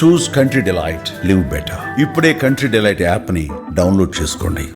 చూస్ Country Delight, live better. ఇప్పుడే Country Delight app ని download చేసుకోండి.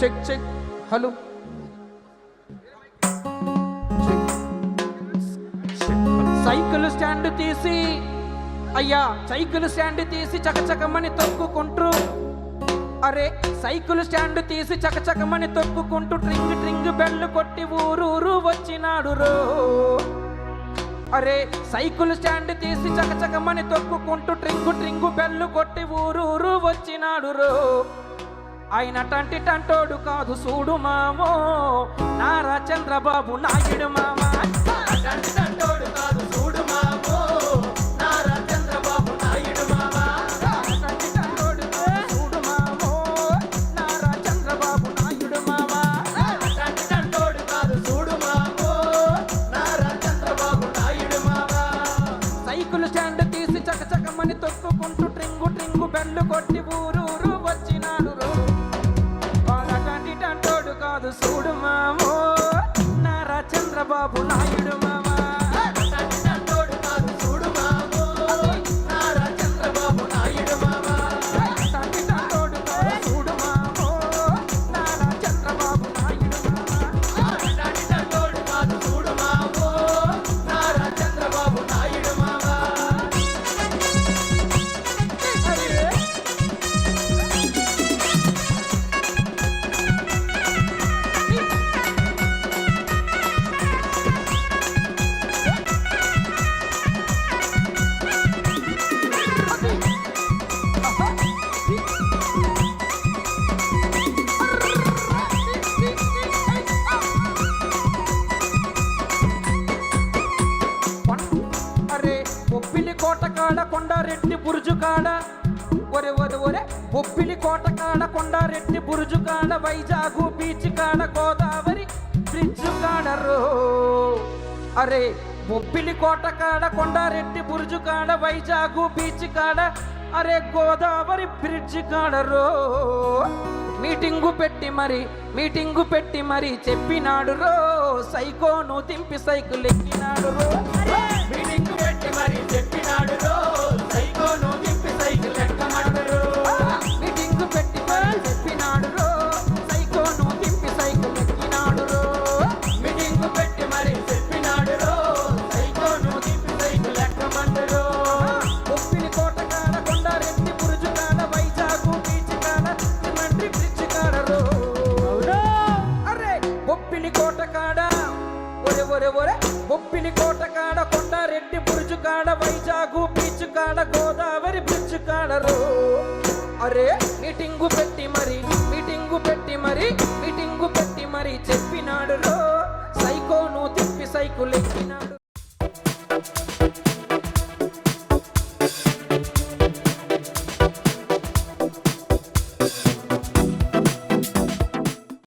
Check check hello cycle stand తీసి అయ్యా సైకిల్ స్టాండ్ తీసి చకచకమని తొక్కుకుంటూ అరే సైకిల్ స్టాండ్ తీసి చకచకమని తొక్కుకుంటూ ట్రింగ్ ట్రింగ్ బెల్ కొట్టి ఊరూరు వచ్చినాడు రో అరే సైకిల్ స్టాండ్ తీసి చకచకమని తొక్కుకుంటూ ట్రింగు ట్రింగు బెల్ కొట్టి ఊరూరు వచ్చినాడు రో ఆయన టంటి టంటోడు కాదు చూడు మామో నారా చంద్రబాబు నాయుడు మామ టంటి టంటోడు కాదు చూడు మామో నారా చంద్రబాబు నాయుడు మామ టంటి టంటోడు చూడు మామో నారా చంద్రబాబు నాయుడు మామ టంటి టంటోడు కాదు చూడు మామో నారా చంద్రబాబు నాయుడు మామ సైకిల్ స్టాండ్ తీసి చకచకమని తొక్కుకుంటూ ట్రింగు ట్రింగు బెల్లు కొట్టి ఊరూరు వచ్చినాడు రో కాదు చూడు మామో నారా చంద్రబాబు నాయుడు మామ కాదు చూడు మామో నారా చంద్రబాబు నాయుడు మామ చూడు మామో నారా చంద్రబాబు నాయుడు మామ కాదు చూడు మామో నారా చంద్రబాబు నాయుడు మామ కోటకాడ కొండారెడ్డి బురుజు కాడ ఒరే ఒరే ఒరే బొప్పిలి కోటకాడ కొండారెడ్డి బురుజు కాడ వైజాగు బీచ్ కాడ గోదావరి బ్రిడ్జ్ కాడ రో అరే బొప్పిలి కోటకాడ కొండారెడ్డి బురుజు కాడ వైజాగు బీచ్ కాడ అరే గోదావరి బ్రిడ్జ్ కాడ రో మీటింగు పెట్టి మరి చెప్పినాడు రో సైకోను దింపి సైకిల్ ఎక్కినాడు రో మీటింగు పెట్టి మరి చెప్పినాడు రో సైకోను దింపి సైకిల్ ఎక్కమన్నాడు రో మీటింగు పెట్టి మరి చెప్పినాడు రో సైకోను దింపి సైకిల్ ఎక్కినాడు రో మీటింగు పెట్టి మరి చెప్పినాడు రో సైకోను దింపి సైకిల్ ఎక్కమన్నాడు రో బొప్పిలి కోటకాడ కొండారెడ్డి బురుజు కాడ వైజాగు బీచ్ కాడ సిమెంట్రీ బ్రిడ్జ్ కాడ రో అరే బొప్పిలి కోటకాడ ఒరే ఒరే ఒరే బొప్పిలి కోటకాడ కొండారెడ్డి బురుజు కాడ వైజాగు బీచ్ కాడ గోదావరి బ్రిడ్జ్ కాడ రో అరే మీటింగు పెట్టి మరి చెప్పినాడు రో సైకోను తిప్పి సైకిల్ ఎక్కినాడు